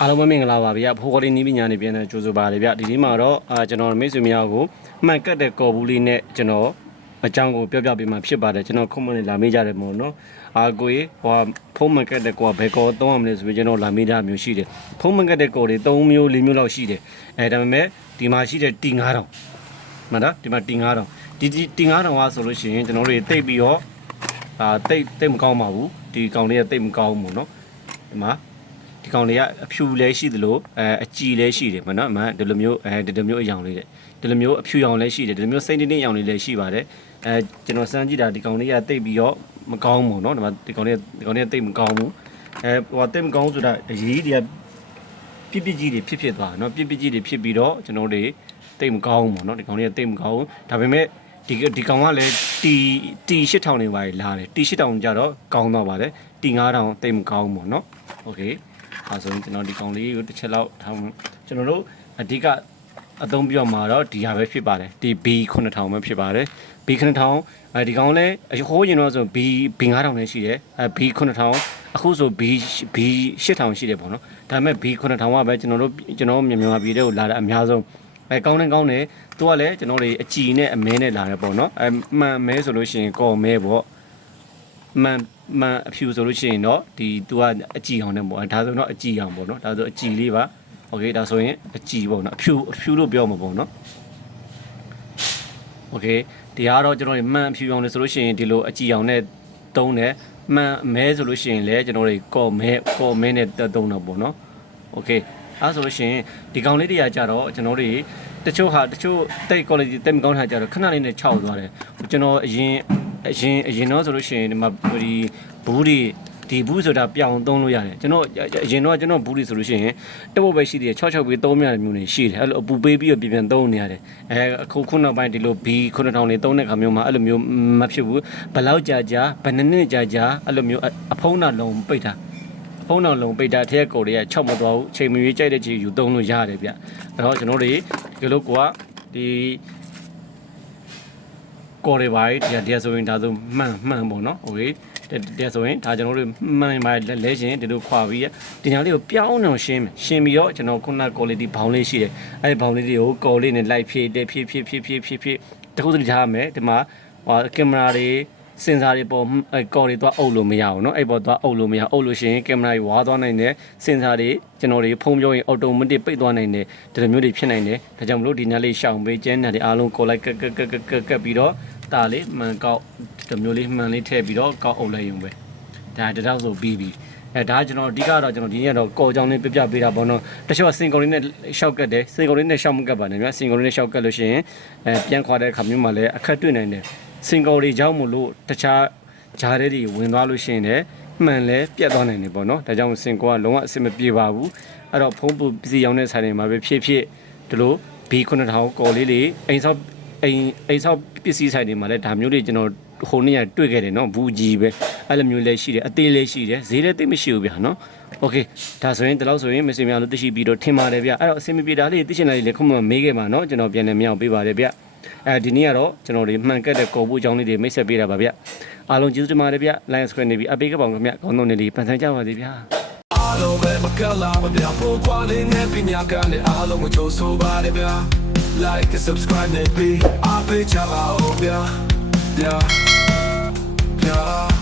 အားလုံးပဲမင်္ဂလာပါဗျာဖိုးကော်လီနီးပညာနေပြန်တဲ့ကြိုးဆိုပါလေဗျာဒီဒီမှာတော့အာကျွန်တော်မိတ်ဆွေများကိုမှန်ကတ်တဲ့ကော်ဘူးလေးနဲ့ကျွန်တော်အကြောင်းကိုပြောပြပေးမှဖြစ်ပါတယ်ကျွန်တော်ခုမှနေလာမေးကြတယ်မို့နော်အာကိုကြီးဟိုဖုံးမှန်ကတ်တဲ့ကော်ဘယ်ကော်သုံးရမလဲဆိုပြီးကျွန်တော်လာမေးတာမျိုးရှိတယ်ဖုံးမှန်ကတ်တဲ့ကော်တွေ၃မျိုး၄မျိုးလောက်ရှိတယ်အဲဒါပေမဲ့ဒီမှာရှိတဲ့တီ9000မှန်လားဒီမှာတီ9000ဒီဒီတီ9000ကဆိုလို့ရှိရင်ကျွန်တော်တို့တိတ်ပြီးတော့အာတိတ်တိတ်မကောင်းပါဘူးဒီကောင်လေးကတိတ်မကောင်းဘူးနော်ဒီမှာ ဒီကောင်လေးကအဖြူလည်းရှိသလိုအဲအကြည်လည်းရှိတယ်မနော်အမှန်ဒီလိုမျိုးအဲဒီလိုမျိုးအယောင်လေးတဲ့ဒီလိုမျိုးအဖြူရောင်လည်းရှိတယ်ဒီလိုမျိုးစိမ့်တင်းတင်းအယောင်လေးလည်းရှိပါတယ်အဲကျွန်တော်စမ်းကြည့်တာဒီကောင်လေးကတိတ်ပြီးတော့မကောင်းဘူးเนาะဒီမှာဒီကောင်လေးဒီကောင်လေးကတိတ်မကောင်းဘူးအဲဟိုတိတ်မကောင်းဆိုတာအရေးတွေကပြစ်ပြစ်ကြီးတွေဖြစ်ဖြစ်သွားเนาะပြစ်ပြစ်ကြီးတွေဖြစ်ပြီးတော့ကျွန်တော်တို့တိတ်မကောင်းဘူးပေါ့เนาะဒီကောင်လေးကတိတ်မကောင်းဘူးဒါပေမဲ့ဒီဒီကောင်ကလည်းတီတီ8000နေပါလာတယ်တီ8000ကြတော့ကောင်းတော့ပါတယ်တီ9000တိတ်မကောင်းဘူးပေါ့เนาะโอเค အဲဆိုရင်ကျွန်တော်ဒီကောင်လေးကိုတစ်ချက်လောက်ထားမယ်ကျွန်တော်တို့အဓိကအသုံးပြုမှာတော့ဒီဟာပဲဖြစ်ပါတယ်ဒီ B 9000ပဲဖြစ်ပါတယ် B 9000အဲဒီကောင်လဲအဟိုးရင်တော့ဆို B B 9000လည်းရှိတယ်အဲ B 9000အခုဆို B B 8000ရှိတယ်ပေါ့နော်ဒါပေမဲ့ B 9000ကပဲကျွန်တော်တို့ကျွန်တော်မြန်မာမြန်မာပြည်တဲ့ကိုလာတာအများဆုံးအဲကောင်းတယ်ကောင်းတယ်သူကလည်းကျွန်တော်တွေအကြည်နဲ့အမဲနဲ့လာတယ်ပေါ့နော်အဲမှန်မဲဆိုလို့ရှိရင်ကော်မဲပေါ့ မှန်မှန်အဖြူဆိုလို့ရှိရင်တော့ဒီ तू ကအကြည်အောင်နဲ့ပေါ့ဒါဆိုတော့အကြည်အောင်ပေါ့နော်ဒါဆိုအကြည်လေးပါโอเคဒါဆိုရင်အကြည်ပေါ့နော်အဖြူအဖြူလို့ပြောမှာပေါ့နော်โอเคဒီကတော့ကျွန်တော်တို့မှန်အဖြူအောင်လေဆိုလို့ရှိရင်ဒီလိုအကြည်အောင်နဲ့တုံးတယ်မှန်မဲဆိုလို့ရှိရင်လည်းကျွန်တော်တို့ကော်မဲကော်မဲနဲ့တုံးတော့ပေါ့နော်โอเคအဲဆိုလို့ရှိရင်ဒီကောင်လေးတွေကကြတော့ကျွန်တော်တို့တချို့ဟာတချို့တိတ် quality တိတ်မကောင်းတာကြတော့ခဏလေးနဲ့ခြောက်သွားတယ်ကျွန်တော်အရင် အရင်အရင်တော့ဆိုလို့ရှိရင်ဒီမှာဒီဘူးတွေဒီဘူးဆိုတာပြောင်းသုံးလို့ရတယ်ကျွန်တော်အရင်တော့ကျွန်တော်ဘူးတွေဆိုလို့ရှိရင်တပုတ်ပဲရှိသေးတယ်66ပေးသုံးရတယ်မျိုးတွေရှိတယ်အဲ့လိုအပူပေးပြီးတော့ပြန်ပြန်သုံးနေရတယ်အဲအခုခုနောက်ပိုင်းဒီလို B 9000လေးသုံးတဲ့ခါမျိုးမှာအဲ့လိုမျိုးမဖြစ်ဘူးဘလောက်ကြာကြာဘယ်နှစ်နှစ်ကြာကြာအဲ့လိုမျိုးအဖုံးတာလုံးပိတ်တာဖုံးတော်လုံးပိတ်တာထဲကိုတွေက6မသွားဘူးချိန်မရွေးကြိုက်တဲ့ချီယူသုံးလို့ရတယ်ဗျအဲ့တော့ကျွန်တော်တွေဒီလိုကွာဒီ ကော်တွေပါဒီတရားဆိုရင်ဒါဆိုမှန်မှန်ပေါ့နော်โอเคတရားဆိုရင်ဒါကျွန်တော်တို့မှန်ပါလဲရှင်ဒီလိုခွာပြီးဒီညာလေးကိုပြောင်းအောင်ရှင်းမယ်ရှင်းပြီးတော့ကျွန်တော်ခုန quality ဘောင်းလေးရှိတယ်အဲ့ဒီဘောင်းလေးတွေကိုကော်လေးနဲ့လိုက်ဖြည့်တယ်ဖြည့်ဖြည့်ဖြည့်ဖြည့်ဖြည့်ဖြည့်တခုတည်းထားရမယ်ဒီမှာဟိုကင်မရာတွေစင်ဆာတွေပေါ်အဲကော်တွေသွားအုပ်လို့မရအောင်เนาะအဲ့ပေါ်သွားအုပ်လို့မရအုပ်လို့ရှိရင်ကင်မရာကြီးဝါသွားနိုင်တယ်စင်ဆာတွေကျွန်တော်တွေဖုံးပြောရင် automatic ပိတ်သွားနိုင်တယ်ဒီလိုမျိုးတွေဖြစ်နိုင်တယ်ဒါကြောင့်မလို့ဒီညလေးရှောင်ပေးကျန်းတဲ့အားလုံးကော်လိုက်ကက်ကက်ကက်ကက်ကက်ပြီးတော့ တာလေးမှန်ကောက်ဒီမျိုးလေးမှန်လေးထည့်ပြီးတော့ကောက်အုပ်လိုက်ရုံပဲဒါတတော့ဆိုပြီးပြီအဲဒါကျွန်တော်အဓိကတော့ကျွန်တော်ဒီနေ့ကတော့ကော်ကြောင်လေးပြပြပေးတာပေါ့နော်တချို့ကစင်ကုန်လေးနဲ့ရှောက်ကတ်တယ်စင်ကုန်လေးနဲ့ရှောက်မကတ်ပါနဲ့ဗျာစင်ကုန်လေးနဲ့ရှောက်ကတ်လို့ရှိရင်အဲပြန်ခွာတဲ့အခါမျိုးမှာလည်းအခက်တွေ့နိုင်တယ်စင်ကုန်လေးကြောင့်မို့လို့တခြားဂျားတွေဝင်သွားလို့ရှိရင်လည်းမှန်လဲပြတ်သွားနိုင်တယ်ပေါ့နော်ဒါကြောင့်စင်ကောကလုံးဝအဆင်မပြေပါဘူးအဲ့တော့ဖုံးပူပစ္စည်းရောင်းတဲ့ဆိုင်တွေမှာပဲဖြစ်ဖြစ်ဒီလို B9000 ကော်လေးလေးအိမ်ဆောက် အိမ်အိမ်ဆောက်ပစ္စည်းဆိုင်တွေမှာလည်းဒါမျိုးတွေကျွန်တော်ဟိုနေ့ကတွေ့ခဲ့တယ်နော်ဘူးကြီးပဲအဲ့လိုမျိုးလည်းရှိတယ်အသေးလေးရှိတယ်ဈေးလည်းသိပ်မရှိဘူးဗျာနော်โอเคဒါဆိုရင်ဒီလောက်ဆိုရင်မစင်များလို့သိရှိပြီးတော့ထင်ပါတယ်ဗျအဲ့တော့အစင်မပြေတာလေးသိချင်တာလေးလည်းခုမှမေးခဲ့ပါနော်ကျွန်တော်ပြန်လည်းမရအောင်ပေးပါတယ်ဗျအဲဒီနေ့ကတော့ကျွန်တော်တွေမှန်ကက်တဲ့ကော်ဘူးအကြောင်းလေးတွေမိတ်ဆက်ပေးတာပါဗျအားလုံးကျေးဇူးတင်ပါတယ်ဗျ Lion Square နေပြီးအပေးကပောင်ခင်ဗျခေါင်းလုံးနေလေးပန်ဆန်းကြပါသေးဗျာ အားလုံးပဲမကလာမပြဖို့ကွာလေးနဲ့ပညာကလည်းအားလုံးကိုကြိုးဆိုပါတယ်ဗျာ like and subscribe နဲ့ပြီးအားပေးချပါဦးဗျာဗျာဗျာ